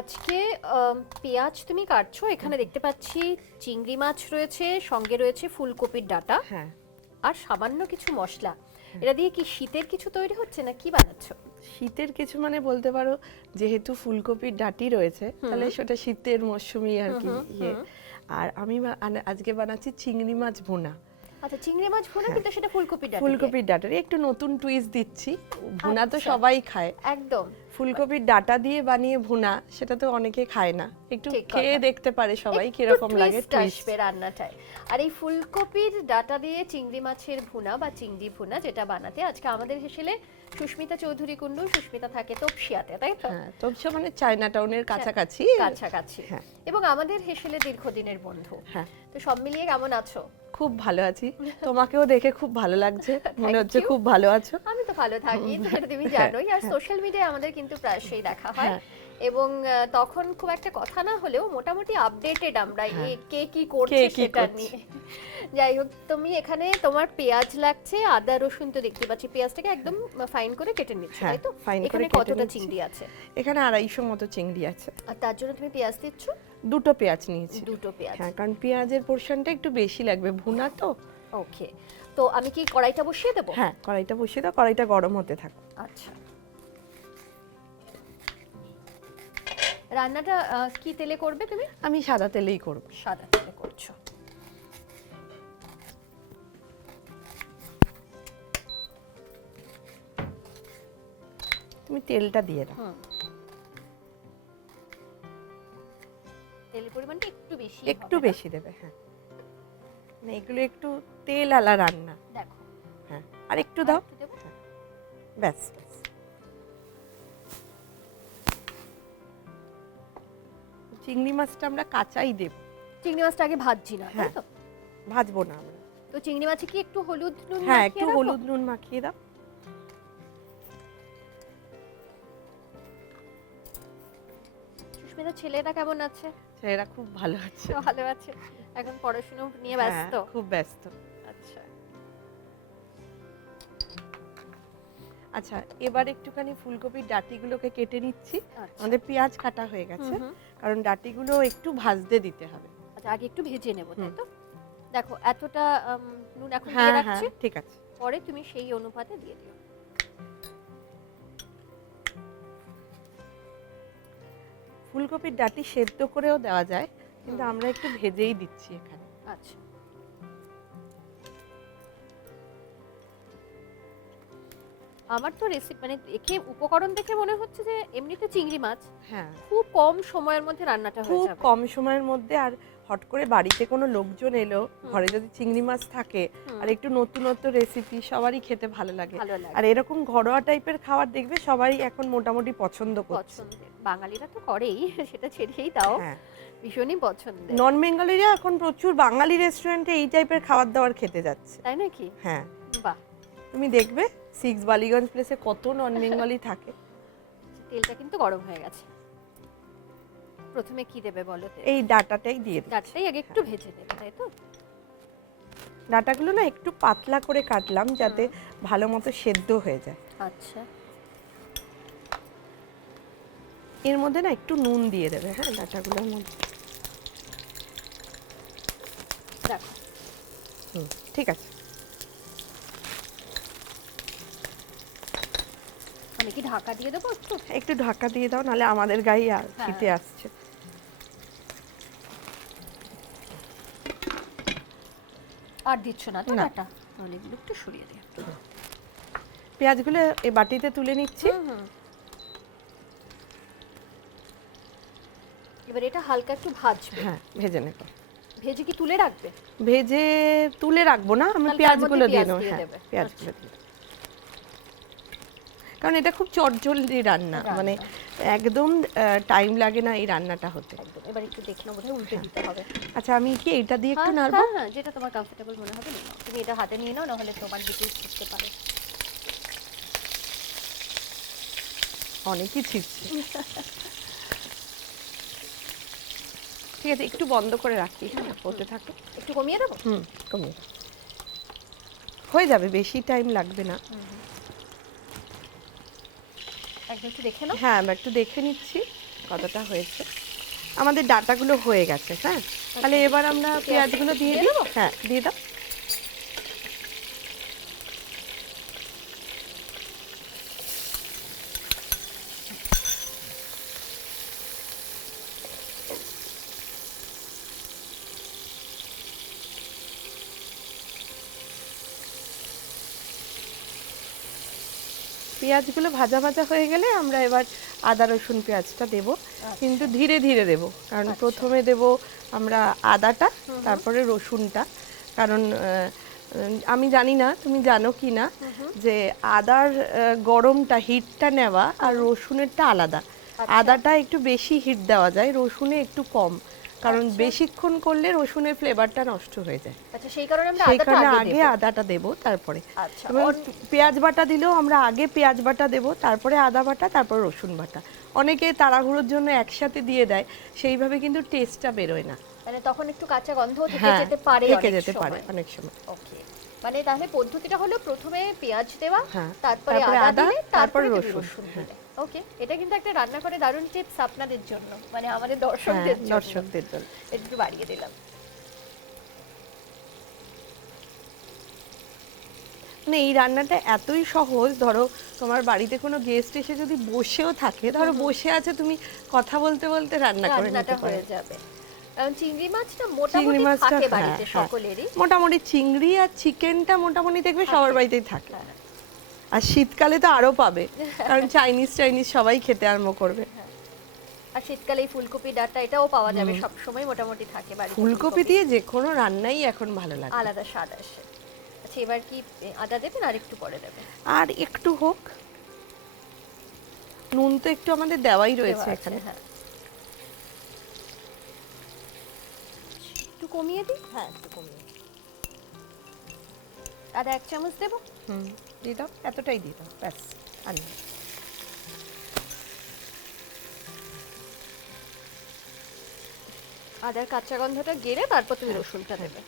আজকে পেঁয়াজ তুমি কাটছো, এখানে দেখতে পাচ্ছি চিংড়ি মাছ রয়েছে, সঙ্গে রয়েছে ফুলকপির ডাঁটা, হ্যাঁ, আর সামান্য কিছু মশলা। এটা দিয়ে কি শীতের কিছু তৈরি হচ্ছে না কি বানাচ্ছো? শীতের কিছু মানে বলতে পারো, যেহেতু ফুলকপির ডাঁটি রয়েছে তাহলে সেটা শীতের মরশুমি আর কি ইয়ে। আর আমি আজকে বানাচ্ছি চিংড়ি মাছ ভুনা। আচ্ছা, চিংড়ি মাছ ভুনা, কিন্তু সেটা ফুলকপির ডাঁটা দিয়ে। ফুলকপির ডাঁটার একটু নতুন টুইস্ট দিচ্ছি। ভুনা তো সবাই খায়, একদম। ফুলকপির ডাঁটা দিয়ে বানিয়ে ভুনা, সেটা তো অনেকে খায় না, একটু ঠিক খেয়ে কথা। দেখতে পারে সবাই কিরকম লাগে, টুইস্ট আসবে রান্নাটায়। আর এই ফুলকপির ডাঁটা দিয়ে চিংড়ি মাছের ভুনা বা চিংড়ি ভুনা যেটা বানাতে আজকে আমাদের হেসেলে সুস্মিতা চৌধুরী কুন্ডু, সুস্মিতা থাকে তপসিয়াতে, তাই তো? হ্যাঁ, তপসিয়া মানে চায়না টাউনের কাছাকাছি। কাছাকাছি, হ্যাঁ। এবং আমাদের হেসেলে দীর্ঘদিনের বন্ধু। হ্যাঁ, তো সব মিলিয়ে কেমন আছো? খুব ভালো আছি। তোমাকেও দেখে খুব ভালো লাগছে, মনে হচ্ছে খুব ভালো আছো। আমি তো ভালো থাকি, সেটা তুমি জানোই। আর সোশ্যাল মিডিয়ায় আমাদের কিন্তু প্রায়শই দেখা হয়, এবং তখন খুব একটা কথা না হলেও মোটামুটি আপডেটেড আমরা কে কি করছে সেটা নিয়ে। যাই হোক, তুমি এখানে তোমার পেঁয়াজ লাগছে, আদা রসুন তো দেখতে পাচ্ছি, পেঁয়াজটাকে একদম ফাইন করে কেটে নিচ্ছ, তাই তো? এখানে কতটা চিংড়ি আছে? এখানে 250 মতো চিংড়ি আছে। আর তার জন্য তুমি পেঁয়াজ দিচ্ছ? দুটো পেঁয়াজ নিয়েছি। দুটো পেঁয়াজ, হ্যাঁ, কারণ পেঁয়াজের পোরশনটা একটু বেশি লাগবে, ভুনা তো। ওকে, তো আমি কি কড়াইটা বসিয়ে দেবো? হ্যাঁ, কড়াইটা বসিয়ে দাও, কড়াইটা গরম হতে থাক। আচ্ছা, রান্নাটা কি তেলে করবে তুমি? আমি সাদা তেলেই করব। সাদা তেলে করছো। তুমি তেলটা দিয়ে দাও। তেলের পরিমাণটা একটু বেশি, একটু বেশি দেবে। হ্যাঁ, মানে এগুলো একটু তেল আলা রান্না। দেখো, হ্যাঁ, আর একটু দাও। ব্যাস, চিংড়ি মাছটা আমরা কাঁচাই দেব। চিংড়ি মাছটা আগে ভাজছি না, তাই তো? ভাজবো না আমরা। তো চিংড়ি মাছে কি একটু হলুদ নুন? হ্যাঁ, একটু হলুদ নুন মাখিয়ে দাও। সুস্মিতা, ছেলেরা কেমন আছে? ছেলেরা খুব ভালো আছে। ভালো আছে, এখন পড়াশোনা নিয়ে ব্যস্ত? খুব ব্যস্ত। আচ্ছা আচ্ছা, এবার একটুখানি ফুলকপির ডাঁটিগুলোকে কেটে নিচ্ছি। আমাদের পেঁয়াজ কাটা হয়ে গেছে, কারণ ডাঁটিগুলো একটু ভাজতে দিতে হবে। আচ্ছা, আগে একটু ভেজে নেব, তাই তো? দেখো, এতটা নুন এখন দিয়ে রাখছি, ঠিক আছে, পরে তুমি সেই অনুপাতে দিয়ে দিও। ফুলকপির ডাঁটি সেদ্ধ করেও দেওয়া যায়, কিন্তু আমরা একটু ভেজেই দিচ্ছি এখানে। আচ্ছা, আমার তো রেসিপি মানে দেখে, উপকরণ দেখে মনে হচ্ছে যে এমনিতে চিংড়ি মাছ খুব কম সময়ের মধ্যে রান্নাটা হয়ে যাবে। খুব কম সময়ের মধ্যে। আর হট করে বাড়িতে কোনো লোকজন এলো, ঘরে যদি চিংড়ি মাছ থাকে আর একটু নতুনত্ব রেসিপি, সবারই খেতে ভালো লাগে। আর এরকম ঘরোয়া টাইপের খাবার দেখবে সবাই এখন মোটামুটি পছন্দ করছে। বাঙালিরা তো করেই, সেটা ছেড়েই দাও, ভীষণই পছন্দ। নন বেঙ্গলিরা এখন প্রচুর বাঙালি রেস্টুরেন্টে এই টাইপের খাবার দাবার খেতে যাচ্ছে, তাই নাকি? হ্যাঁ, বাহ। তুমি দেখবে 6 বালিগঞ্জ প্লেসে কত নন বেঙ্গলি থাকে। তেলটা কিন্তু গরম হয়ে গেছে। প্রথমে কি দেবে বলো? এই ডাঁটাটাই দিয়ে দিই। ডাঁটাটাই আগে একটু ভেজে দেবে, তাই তো? ডাঁটাগুলো না একটু পাতলা করে কাটলাম যাতে ভালো মতো সেদ্ধ হয়ে যায়। আচ্ছা, এর মধ্যে না একটু নুন দিয়ে দেবে। হ্যাঁ, ডাঁটাগুলোর মধ্যে। দেখো, ঠিক আছে। আমি কি ঢাকা দিয়ে দেবো? একটু ঢাকা দিয়ে দাও, নাহলে আমাদের গায়ে আর শীতে আসছে। আর দিচ্ছ না তো ডাটা? তাহলে এগুলো একটু সরিয়ে দিই। পেঁয়াজগুলো এই বাটিতে তুলে নিচ্ছি। এবার এটা হালকা একটু ভাজবে। হ্যাঁ, ভেজে নেব। ভেজে কি তুলে রাখবে? ভেজে তুলে রাখবো না, আমি পেঁয়াজগুলো দিয়ে নেব। হ্যাঁ, পেঁয়াজগুলো দিয়ে, কারণ এটা খুব চটজলদি রান্না, মানে একদম টাইম লাগে না এই রান্নাটা হতে। এবার একটু দেখে নেবো, বোধহয় উল্টে দিতে হবে। আচ্ছা, আমি কি এটা দিয়ে একটু নাড়বো? হ্যাঁ, যেটা তোমার কমফোর্টেবল মনে হবে নাও। তুমি এটা হাতে নিয়ে নাও, না হলে তোমার দিকে ছিটতে পারে। অনেকই ছিটছে। ঠিক আছে, একটু বন্ধ করে রাখি, হতে থাকে। একটু কমিয়ে দেবো? কমিয়ে। হয়ে যাবে, বেশি টাইম লাগবে না। একটু দেখে নাও। হ্যাঁ, আমি একটু দেখে নিচ্ছি কতটা হয়েছে। আমাদের ডাটাগুলো হয়ে গেছে। হ্যাঁ, তাহলে এবার আমরা পেঁয়াজগুলো দিয়ে দিই। হ্যাঁ, দিয়ে দাও। পেঁয়াজগুলো ভাজা ভাজা হয়ে গেলে আমরা এবার আদা রসুন পেঁয়াজটা দেব, কিন্তু ধীরে ধীরে দেব, কারণ প্রথমে দেব আমরা আদাটা, তারপরে রসুনটা। কারণ আমি জানি না তুমি জানো কি না, যে আদার গরমটা, হিটটা নেওয়া আর রসুনেরটা আলাদা। আদাটা একটু বেশি হিট দেওয়া যায়, রসুনে একটু কম, কারণ বেশিক্ষণ করলে রসুনের ফ্লেভারটা নষ্ট হয়ে যায়। আচ্ছা, সেই কারণে আমরা আগে আদাটা দেব, তারপরে পেঁয়াজ বাটা দিলেও আমরা আগে পেঁয়াজ বাটা দেব, তারপরে আদা বাটা, তারপর রসুন বাটা। অনেকে তাড়াহুড়োর জন্য একসাথে দিয়ে দেয়, সেইভাবে কিন্তু টেস্টটা বেরোয় না, মানে তখন একটু কাঁচা গন্ধ থেকে যেতে পারে অনেক সময়। ওকে, মানে তাহলে পদ্ধতিটা হলো প্রথমে পেঁয়াজ দেওয়া, তারপরে আদা দিলে, তারপরে রসুন দিলে। ওকে, এটা কিন্তু একটা রান্না করে দারুণ টিপস আপনাদের জন্য, মানে আমাদের দর্শকদের জন্য। একটু বাড়িয়ে দিলাম। মানে এই রান্নাটা এতই সহজ, ধরো তোমার বাড়িতে কোনো গেস্ট এসে যদি বসেও থাকে, ধরো বসে আছে, তুমি কথা বলতে বলতে রান্না করে নিতে হয়ে যাবে। কারণ চিংড়ি মাছটা মোটামুটি থাকে বাড়িতে সকলেরই। মোটামুটি চিংড়ি আর চিকেনটা মোটামুটি দেখবে সবার বাড়িতেই থাকে। আর শীতকালে তো আরো পাবে, কারণ চাইনিজ সবাই খেতে আরম্ভ করবে। আর শীতকালে এই ফুলকপি ডাঁটা এটাও পাওয়া যাবে, সব সময় মোটামুটি থাকে বাড়িতে। ফুলকপি দিয়ে যে কোনো রান্নাই এখন ভালো লাগে, আলাদা স্বাদ আসে। আচ্ছা, এবার কি আদা দেবেন আর একটু পরে দেবেন? আর একটু হোক, নুন তো একটু আমাদের দেওয়াই রয়েছে এখানে। হ্যাঁ, একটু কমিয়ে দিই। হ্যাঁ, একটু কমিয়ে। আদা 1 চামচ দেব। দিয়ে দাও, এতটাই দিয়ে দাও, ব্যাস। আদার কাঁচা গন্ধটা গেলে তারপর তুমি রসুনটা দেবে।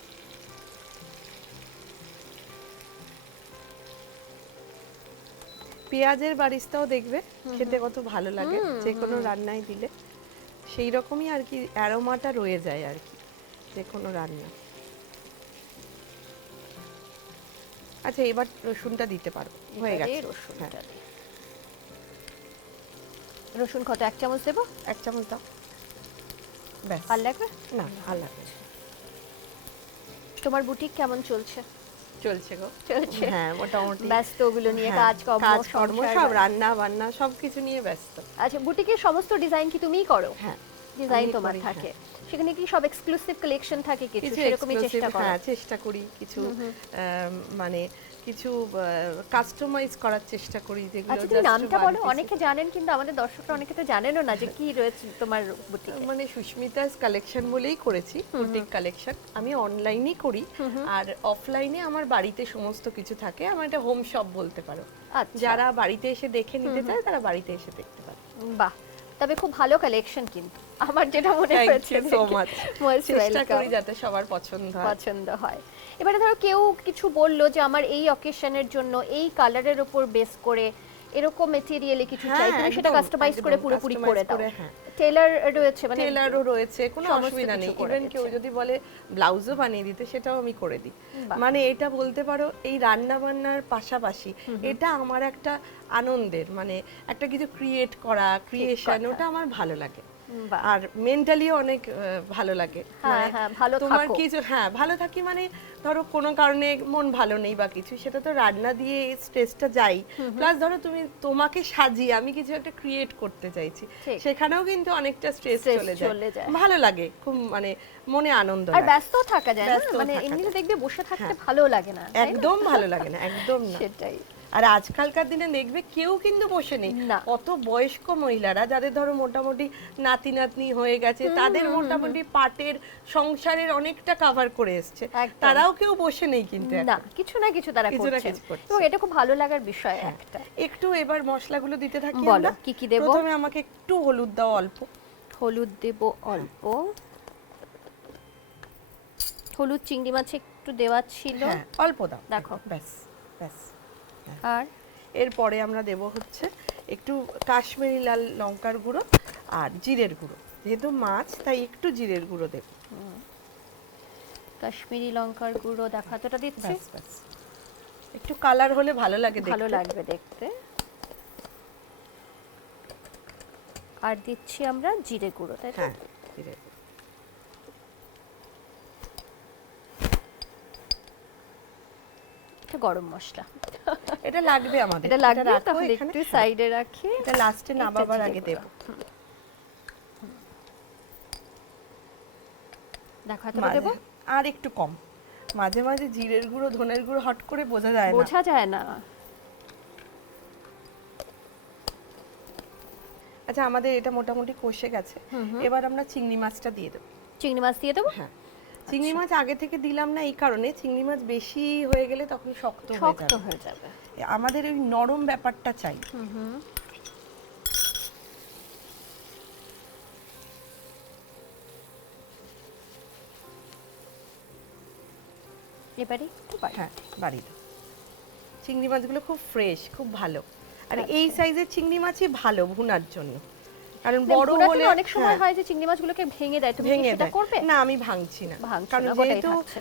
পেঁয়াজের বারিস্তাও দেখবে খেতে কত ভালো লাগে, যে কোনো রান্নায় দিলে সেই রকমই আর কি অ্যারোমাটা রয়ে যায় আর কি, যে কোনো রান্না। আচ্ছা, এবার রসুনটা দিতে পারো, হয়ে গেছে। রসুন কত? 1 চামচ দেব। 1 চামচ দাও, ব্যাস। আর লাগবে না, আর লাগবে। তোমার বুটিক কেমন চলছে? চলছে গো, চলছে। হ্যাঁ, মোটামুটি ব্যস্ত, ওগুলো নিয়ে কাজকর্ম সব রান্না বান্না সবকিছু নিয়ে ব্যস্ত। আচ্ছা, বুটিকের সমস্ত ডিজাইন কি তুমিই করো? হ্যাঁ, ডিজাইন তোমার থাকে। সেখানে কি সব এক্সক্লুসিভ কালেকশন থাকে কিছু, সেরকমই চেষ্টা করো? হ্যাঁ, চেষ্টা করি কিছু, মানে কিছু কাস্টমাইজ করার চেষ্টা করি, যেগুলো। আচ্ছা, তুমি নামটা বলো, অনেকে জানেন কিন্তু আমাদের দর্শকরা অনেকে তো জানেনও না যে কি রয়েছে তোমার বুটিকে। মানে সুস্মিতাস কালেকশন বলেই করেছি, বুটিক কালেকশন। আমি অনলাইনেই করি, আর অফলাইনে আমার বাড়িতে সমস্ত কিছু থাকে। আমার এটা হোম শপ বলতে পারো। যারা বাড়িতে এসে দেখে নিতে চায় তারা বাড়িতে এসে দেখতে পারে। বাহ, তবে খুব ভালো কালেকশন কিন্তু আমার যেটা মনে হয়েছে। So much. চেষ্টা করি যাতে সবার পছন্দ হয়। এবারে ধরো কেউ কিছু বললো যে আমার এই অকেশনের জন্য এই কালারের উপর বেস করে এরকম ম্যাটেরিয়ালে কিছু চাই, তুমি সেটা কাস্টমাইজ করে পুরোপুরি করে দাও। টেলার রয়েছে, মানে টেলারও রয়েছে, কোনো অসুবিধা নেই। ইভেন কেউ যদি বলে ব্লাউজও বানিয়ে দিতে, সেটাও আমি করে দিই। মানে এটা বলতে পারো এই রান্না বান্নার পাশাপাশি এটা আমার একটা আনন্দের, মানে একটা কিছু ক্রিয়েট করা, ক্রিয়েশন, ওটা আমার ভালো লাগে। আর মেন্টালিও অনেক ভালো লাগে। তোমার কিছু, হ্যাঁ, ভালো থাকি, মানে ধরো কোনো কারণে মন ভালো নেই বা কিছু, সেটা তো রান্না দিয়ে স্ট্রেসটা যাই। প্লাস ধরো তোমাকে সাজিয়ে আমি কিছু একটা ক্রিয়েট করতে চাইছি, সেখানেও কিন্তু অনেকটা স্ট্রেস চলে যায়। ভালো লাগে খুব, মানে মনে আনন্দ লাগে। আর ব্যস্ত থাকা যায় না, মানে এমনিতে দেখবে বসে থাকতে ভালো লাগে না, একদম ভালো লাগে না, একদম না। সেটাই। আর আজকালকার দিনে দেখবে কেউ কিন্তু বসে নেই। কত বয়স্ক মহিলারা যাদের ধরো মোটামুটি নাতি নাতনি হয়ে গেছে, তাদের মোটামুটি পাটের সংসারের অনেকটা কভার করে এসছে, তারাও কেউ বসে নেই কিন্তু না, কিছু না কিছু তারা করছে। তো এটা খুব ভালো লাগার বিষয় একটা। একটু এবার মশলাগুলো দিতে থাকি। বলো কি কি দেব? প্রথমে আমাকে একটু হলুদ দাও, অল্প হলুদ দেব, অল্প হলুদ। চিংড়ি মাছে একটু একটু দেওয়া ছিল। হ্যাঁ অল্প দাও, দেখো ব্যাস ব্যাস। আর এরপরে আমরা দেব হচ্ছে একটু কাশ্মীরি লাল লঙ্কার গুঁড়ো আর জিরের গুঁড়ো, যেহেতু মাছ তাই একটু জিরের গুঁড়ো দেব। কাশ্মীরি লঙ্কার গুঁড়ো দেখো এতটা দিচ্ছি, ব্যাস ব্যাস, একটু কালার হলে ভালো লাগে দেখতে। ভালো লাগবে দেখতে। আর দিচ্ছি আমরা জিরে গুঁড়ো, তাই তো? হ্যাঁ জিরে। এটা গরম মশলা, এটা লাগবে আমাদের, এটা লাগবে, রাখো তাহলে এখানে। একটু হ্যাঁ, সাইডে রাখি। এটা লাস্টে নামাবার আগে দেব। দেখো এতটা দেব, আর একটু কম। মাঝে মাঝে জিরের গুঁড়ো ধনের গুঁড়ো হট করে বোঝা যায় না, বোঝা যায় না। আচ্ছা আমাদের এটা মোটামুটি কষে গেছে, এবার আমরা চিংড়ি মাছটা দিয়ে দেব। চিংড়ি মাছ দিয়ে দেবো? হ্যাঁ, চিংড়ি মাছ আগে থেকে দিলাম না এই কারণে, চিংড়ি মাছ বেশি হয়ে গেলে তখন শক্ত হয়ে যাবে। আমাদের ওই নরম ব্যাপারটা চাই। এবারে হ্যাঁ বাড়ি দাও। চিংড়ি মাছগুলো খুব ফ্রেশ, খুব ভালো, আর এই সাইজের চিংড়ি মাছই ভালো ভুনার জন্য, কারণ বড় হলে অনেক সময় হয় যে চিংড়ি মাছগুলোকে ভেঙে দেয়, তুমি কি সেটা করবে? না আমি ভাঙছি না, কারণ গোটাই যেহেতু থাকছে।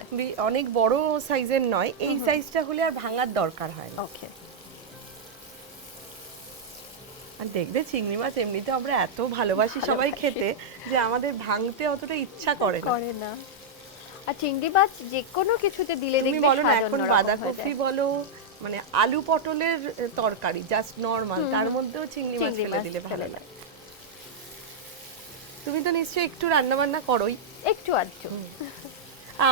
অনেক বড় সাইজের নয়, এই সাইজটা হলে আর ভাঙার দরকার হয় না। ওকে। আর দেখবে চিংড়ি মাছ এমনিতে আমরা এত ভালোবাসি সবাই খেতে, যে আমাদের ভাঙতে অতটা ইচ্ছা করে না। আর চিংড়ি মাছ যে কোনো কিছুতে দিলে তুমি দেখবে বলো না, স্বাদ এখন অন্যরকম হয়ে বাঁধাকপি যায়। বলো, মানে আলু পটলের তরকারি জাস্ট নরমাল, তার মধ্যেও চিংড়ি মাছ ফেলে দিলে ভালো লাগে। তুমি তো নিশ্চয়ই একটু রান্না বান্না করোই। একটু আধটু।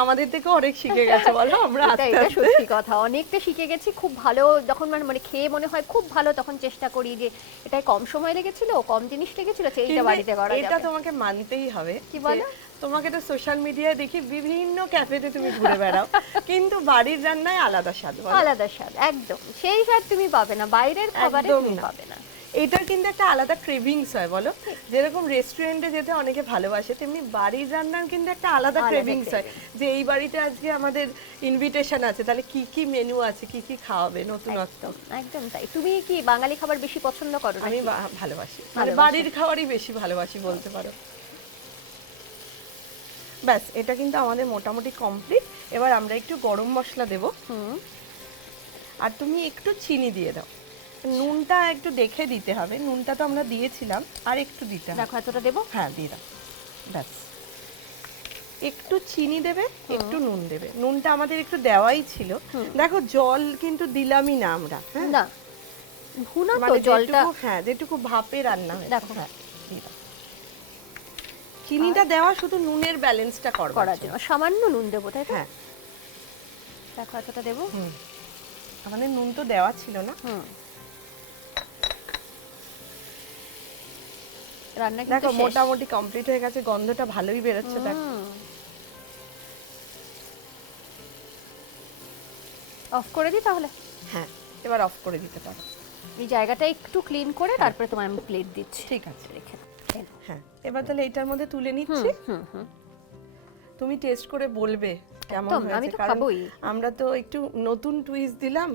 আমাদের থেকে অনেক শিখে গেছে বলো, আমরা আস্তে এটা আস্তে। সত্যি কথা, অনেকটা শিখে গেছি। খুব ভালো যখন মানে খেয়ে মনে হয় খুব ভালো, তখন চেষ্টা করি যে এটাই কম সময় লেগেছিল, কম জিনিস লেগেছিল, সেইটা বাড়িতে করা যাবে। এটা তোমাকে মানতেই হবে। কি বলো? তোমাকে তো সোশ্যাল মিডিয়ায় দেখি বিভিন্ন ক্যাফেতে তুমি ঘুরে বেড়াও, কিন্তু বাড়ির রান্নায় আলাদা স্বাদ। আলাদা স্বাদ, একদম সেই স্বাদ তুমি পাবে না, বাইরের খাবারে তুমি পাবে না। এটার কিন্তু একটা আলাদা ক্রেভিংস হয় বলো, যেরকম রেস্টুরেন্টে যেতে অনেকে ভালোবাসে, তেমনি বাড়ির রান্নার কিন্তু একটা আলাদা ক্রেভিংস হয়, যে এই বাড়িতে আজকে আমাদের ইনভিটেশন আছে, তাহলে কি কি মেনু আছে, কি কি খাওয়াবে, নতুনত্ব। একদম তাই। তুমি কি বাঙালি খাবার বেশি পছন্দ করো? আমি ভালোবাসি, মানে বাড়ির খাবারই বেশি ভালোবাসি বলতে পারো। ব্যাস, এটা কিন্তু আমাদের মোটামুটি কমপ্লিট। এবার আমরা একটু গরম মশলা দেব, আর তুমি একটু চিনি দিয়ে দাও। নুনটা একটু দেখে দিতে হবে, নুনটা তো আমরা দিয়েছিলাম, আর একটু দিতে হবে। দেখো এতটা দেবো? হ্যাঁ দিয়ে দাও, ব্যাস। একটু চিনি দেবে, একটু নুন দেবে। নুনটা আমাদের একটু দেওয়াই ছিল। দেখো জল কিন্তু দিলামই না আমরা, না ভুনা তো মানে জলটা, হ্যাঁ যেটুকু ভাপে রান্না হয়। দেখো হ্যাঁ দিয়ে দাও। চিনিটা দেওয়া শুধু নুনের ব্যালেন্সটা করার জন্য সামান্য নুন দেবো, তাই তো? হ্যাঁ দেখো এতটা দেবো। আমাদের নুন তো দেওয়া ছিল না। রান্না দেখো মোটামুটি কমপ্লিট হয়ে গেছে, গন্ধটা ভালোই বেরোচ্ছে। দেখো অফ করে দিই তাহলে? হ্যাঁ এবার অফ করে দিতে পারো। এই জায়গাটা একটু ক্লিন করে তারপরে তোমায় আমি প্লেট দিচ্ছি। ঠিক আছে রেখে। হ্যাঁ এবার তাহলে এটার মধ্যে তুলে নিচ্ছি। তুমি টেস্ট করে বলবে কেমন হয়েছে, আমি তো কারণ খাবোই। আমরা তো একটু নতুন টুইস্ট দিলাম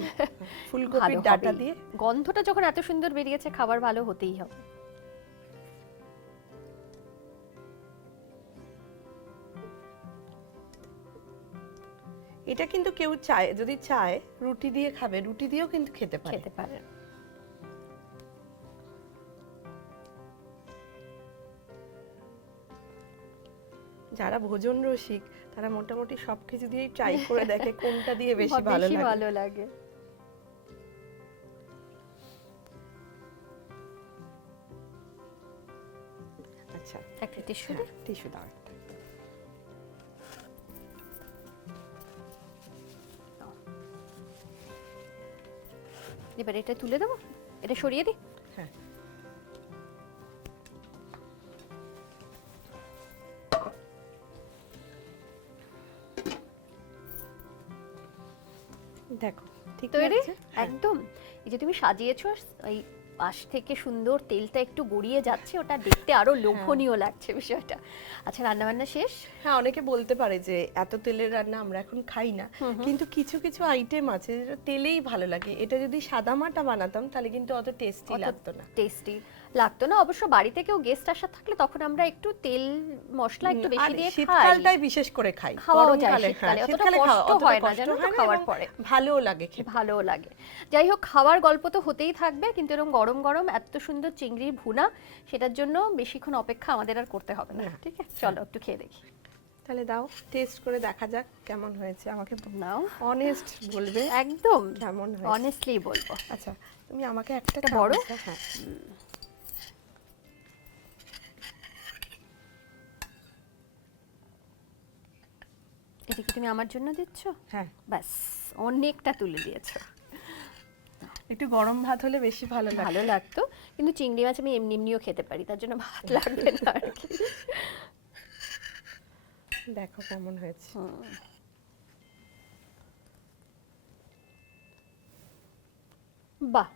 ফুলকপির ডাটা দিয়ে। গন্ধটা যখন এত সুন্দর বেরিয়েছে, খাবার ভালো হতেই হবে। এটা কিন্তু কেউ চায়, যদি চায় রুটি দিয়ে খাবে, রুটি দিয়েও কিন্তু খেতে পারে। যারা ভোজন রসিক তারা মোটামুটি সবকিছু দিয়ে ট্রাই করে দেখে কোনটা দিয়ে বেশি ভালো লাগে। আচ্ছা একটা টিস্যু দাও একটা। এবার এটা তুলে দেবো, এটা সরিয়ে দিই। হ্যাঁ দেখো ঠিক তৈরি আছে। একদম। এই যে তুমি সাজিয়েছো এই পাশ থেকে সুন্দর তেলটা একটু গড়িয়ে যাচ্ছে, ওটা দেখতে আরো লোভনীয় লাগছে বিষয়টা। আচ্ছা, রান্না বান্না শেষ? হ্যাঁ, অনেকে বলতে পারে যে এত তেলের রান্না আমরা এখন খাই না, কিন্তু কিছু কিছু আইটেম আছে যেটা তেলেই ভালো লাগে। এটা যদি সাদামাটা বানাতাম তাহলে কিন্তু অত টেস্টি লাগতো না। টেস্টি লাগতো না। অবশ্য বাড়িতে কেউ গেস্ট আসা থাকলে তখন আমরা একটু তেল মশলা একটু বেশি দিয়ে খাই। শীতকালটাই বিশেষ করে খাই, খাওয়াও যায় শীতকালে, অতটা কষ্ট হয় না জানো তো খাওয়ার পরে, ভালোও লাগে খেতে, ভালোও লাগে। যাই হোক, খাওয়ার গল্প তো হতেই থাকবে, কিন্তু এরকম গরম গরম এত সুন্দর চিংড়ির ভুনা, সেটার জন্য বেশিক্ষণ অপেক্ষা আমাদের আর করতে হবে না। ঠিক আছে, চলো একটু খেয়ে দেখি। তাহলে দাও, টেস্ট করে দেখা যাক কেমন হয়েছে। আমাকে নাও, অনেস্ট বলবে, একদম কেমন হয়েছে অনেস্টলি বলবো। আচ্ছা, তুমি আমাকে একটা বড়, হ্যাঁ এটা কি তুমি আমার জন্য দিচ্ছ? হ্যাঁ, ব্যাস, অনেকটা তুলে দিয়েছো। একটু গরম ভাত হলে বেশি ভালো লাগতো, কিন্তু চিংড়ি মাছ আমি এমনি এমনিও খেতে পারি, তার জন্য ভাত লাগবে না আর কি। দেখো কেমন হয়েছে। বাহ,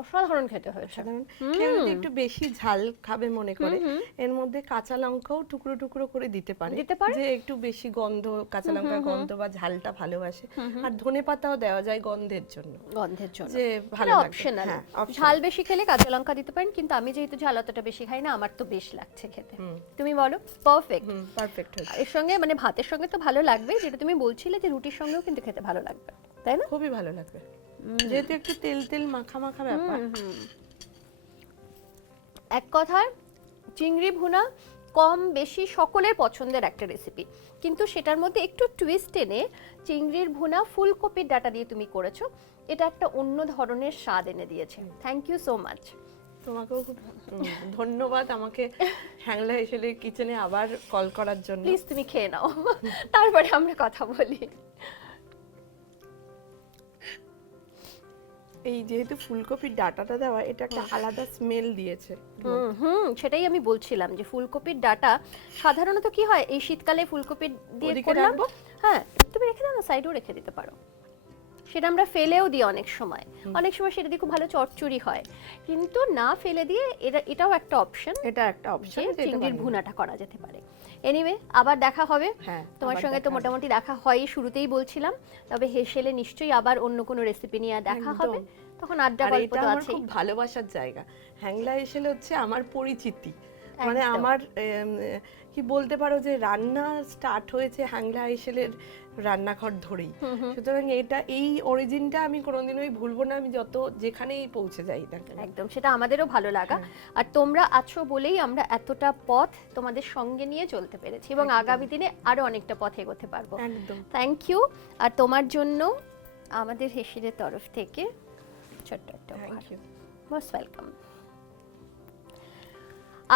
অসাধারণ খেতে হয়েছে। কেউ যদি একটু বেশি ঝাল খাবে মনে করে, এর মধ্যে কাঁচা লঙ্কাও টুকরো টুকরো করে দিতে পারে, যে একটু বেশি গন্ধ, কাঁচা লঙ্কার গন্ধ বা ঝালটা ভালোবাসে। আর ধনেপাতাও দেওয়া যায় গন্ধের জন্য, যে ভালো লাগবে। অপশনাল, ঝাল বেশি খেলে কাঁচা লঙ্কা দিতে পারেন, কিন্তু আমি যেহেতু ঝাল অতটা বেশি খাই না, আমার তো বেশ লাগছে খেতে। তুমি বলো, পারফেক্ট। পারফেক্ট। এর সঙ্গে মানে ভাতের সঙ্গে তো ভালো লাগবে, যেটা তুমি বলছিলে যে রুটির সঙ্গেও কিন্তু খেতে ভালো লাগবে, তাই না? খুবই ভালো লাগবে, যেহেতু একটু তেল তেল মাখা মাখা ব্যাপার। এক কথায় চিংড়ি ভুনা কম বেশি সকলের পছন্দের একটা রেসিপি, কিন্তু সেটার মধ্যে একটু টুইস্ট এনে চিংড়ির ভুনা ফুলকপির ডাটা দিয়ে তুমি করেছো, এটা একটা অন্য ধরনের স্বাদ এনে দিয়েছে। Thank you so much. তোমাকেও খুব ধন্যবাদ আমাকে হ্যাংলা হেসেলের কিচেনে আবার কল করার জন্য। প্লিজ তুমি খেয়ে নাও, তারপরে আমরা কথা বলি। এই যেহেতু ফুলকপির ডাটাটা দেওয়া, এটা একটা আলাদা স্মেল দিয়েছে। সেটাই আমি বলছিলাম যে ফুলকপির ডাটা সাধারণত কি হয়, এই শীতকালে ফুলকপি দিয়ে করলাম, হ্যাঁ তুমি রেখে দাও না, সাইডেও রেখে দিতে পারো, সেটা আমরা ফেলেও দিই অনেক সময়, অনেক সময় সেটা দিয়ে খুব ভালো চচ্চড়ি হয়, কিন্তু না ফেলে দিয়ে এটাও একটা অপশন, এটা একটা অপশন, চিংড়ির ভুনাটা করা যেতে পারে। এনিওয়ে, আবার দেখা হবে। তোমার সঙ্গে তো মোটামুটি দেখা হয়, শুরুতেই বলছিলাম, তবে হেসেলে নিশ্চয়ই আবার অন্য কোনো রেসিপি নিয়ে দেখা হবে, তখন আড্ডা গল্প তো আছে। খুব ভালোবাসার জায়গা হ্যাংলা হেসেল, হচ্ছে আমার পরিচিতি, মানে আমার কি বলতে পারো যে রান্না স্টার্ট হয়েছে হ্যাংলা হেসেলের রান্নাঘর ধরেই। সুতরাং এটা, এই অরিজিনটা আমি কোনোদিনই ভুলবো না, আমি যত যেখানেই পৌঁছে যাই না। একদম, সেটা আমাদেরও ভালো লাগা। আর তোমরা আছো বলেই আমরা এতটা পথ তোমাদের সঙ্গে নিয়ে চলতে পেরেছি, এবং আগামী দিনে আরো অনেকটা পথ এগোতে পারবো। একদম, থ্যাংক ইউ। আর তোমার জন্য আমাদের হেসেলের তরফ থেকে ছোট্ট একটা থ্যাংক ইউ, মোস্ট ওয়েলকাম।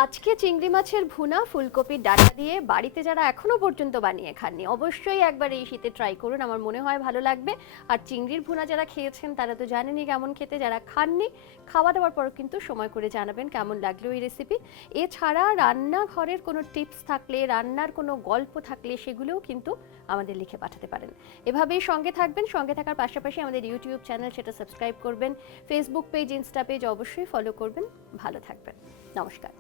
আজকে চিংড়ি মাছের ভুনা ফুলকপির ডাটা দিয়ে বাড়িতে যারা এখনো পর্যন্ত বানিয়ে খাননি, অবশ্যই একবার এই শীতে ট্রাই করুন, আমার মনে হয় ভালো লাগবে। আর চিংড়ির ভুনা যারা খেয়েছেন তারা তো জানেনই কেমন খেতে, যারা খাননি খাওয়া দাওয়ার পর কিন্তু সময় করে জানাবেন কেমন লাগলো এই রেসিপি। এছাড়া রান্নাঘরের কোনো টিপস থাকলে, রান্নার কোনো গল্প থাকলে, সেগুলোও কিন্তু আমাদের লিখে পাঠাতে পারেন। এভাবেই সঙ্গে থাকবেন, সঙ্গে থাকার পাশাপাশি আমাদের ইউটিউব চ্যানেল সেটা সাবস্ক্রাইব করবেন, ফেসবুক পেজ, ইনস্টা পেজ অবশ্যই ফলো করবেন। ভালো থাকবেন, নমস্কার।